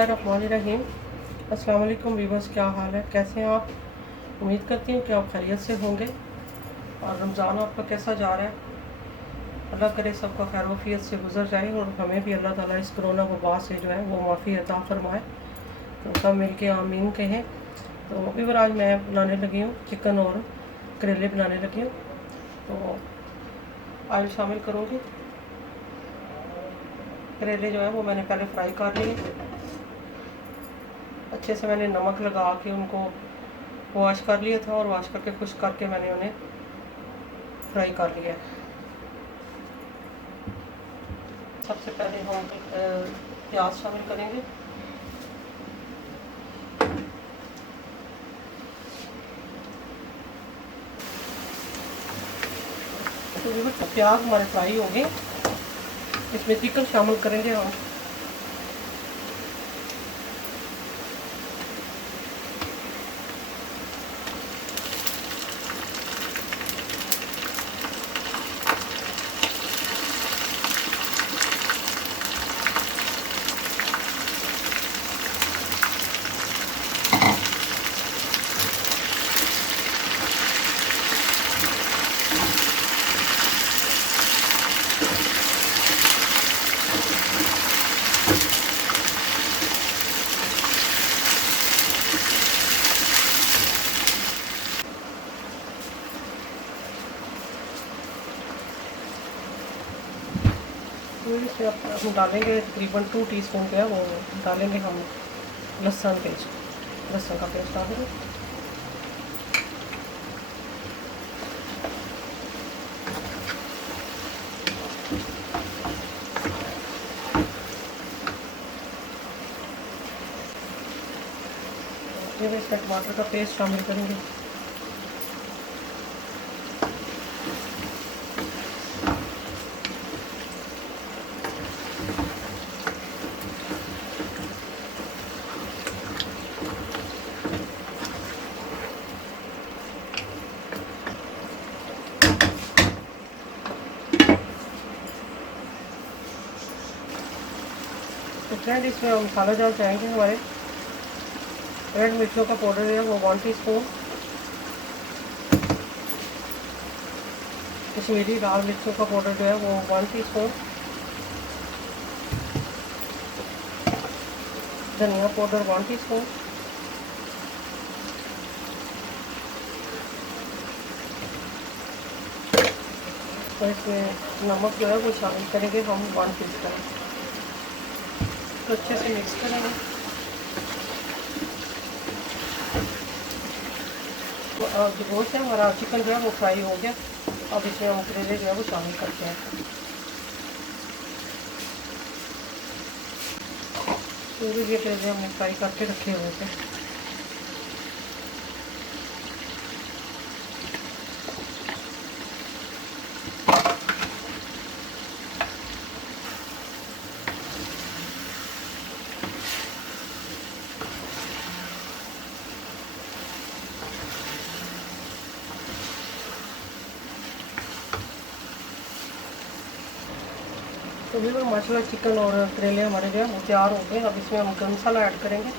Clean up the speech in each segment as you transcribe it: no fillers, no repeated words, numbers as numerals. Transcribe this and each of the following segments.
बिस्मिल्लाहिर्रहमानिर्रहीम। अस्सलाम वालेकुम व्यूअर्स, क्या हाल है, कैसे हैं आप? उम्मीद करती हूँ कि आप खैरियत से होंगे। और रमज़ान आपका कैसा जा रहा है? अल्लाह करे सबका खैर वफ़ियत से गुजर जाए और हमें भी अल्लाह ताला इस कोरोना वबा से जो है वो माफ़ी अता फ़रमाए। तो सब मिल के आमीन कहें। तो फिर आज मैं बनाने लगी हूँ चिकन और करेले बनाने लगी हूँ। तो ऑयल शामिल करूँगी। करेले जो है वो मैंने पहले फ्राई कर लिए अच्छे से। मैंने नमक लगा के उनको वॉश कर लिया था और वॉश करके खुश करके मैंने उन्हें फ्राई कर लिया। सबसे पहले हम प्याज शामिल करेंगे। तो प्याज हमारे फ्राई हो गए, इसमें चिकन शामिल करेंगे हम। इसमें हम डालेंगे तकरीबन 2 टीस्पून जो है वो डालेंगे हम लहसुन का पेस्ट डालेंगे। फिर इसमें टमाटर का पेस्ट शामिल करेंगे। तो फ्रेंड इसमें हम मसाला डाल जाएंगे। हमारे रेड मिर्चों का पाउडर है वो 1 टीस्पून, कश्मीरी लाल मिर्चों का पाउडर जो है वो 1 टीस्पून, धनिया पाउडर 1 टीस्पून, और इसमें नमक जो है वो शामिल करेंगे हम 1 टीस्पून। तो अच्छे से मिक्स करेंगे। तो जो गोश्त है हमारा चिकन जो है वो फ्राई हो गया। अब इसमें हम करेले जो है वो शामिल करते हैं। तो ये करेले हमने फ्राई करके रखे हुए थे। तो भी माशाल्लाह चिकन और करेले हमारे जो है वो तैयार हो गए। अब इसमें हम गरम मसाला ऐड करेंगे।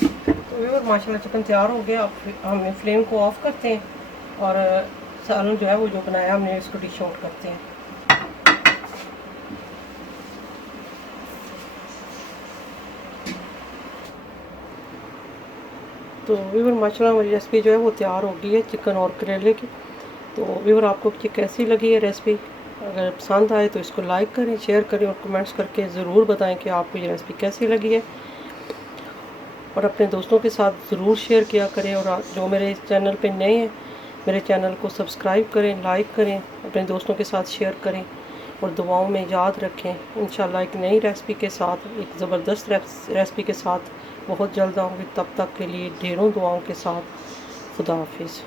तो भी माशाल्लाह चिकन तैयार हो गया। अब हम फ्लेम को ऑफ करते हैं और सालन जो है वो जो बनाया हमने इसको डिश आउट करते हैं। तो व्यूअर माशाल्लाह हमारी रेसिपी जो है वो तैयार हो गई है चिकन और करेले की। तो व्यूअर आपको कैसी लगी है रेसिपी? अगर पसंद आए तो इसको लाइक करें, शेयर करें और कमेंट्स करके ज़रूर बताएं कि आपको ये रेसिपी कैसी लगी है। और अपने दोस्तों के साथ ज़रूर शेयर किया करें। और जो मेरे चैनल पे नए हैं मेरे चैनल को सब्सक्राइब करें, लाइक करें, अपने दोस्तों के साथ शेयर करें और दुआओं में याद रखें। इंशाल्लाह एक नई रेसिपी के साथ, एक ज़बरदस्त रेसिपी के साथ बहुत जल्द आऊँगी। तब तक के लिए ढेरों दुआओं के साथ खुदा हाफिज़।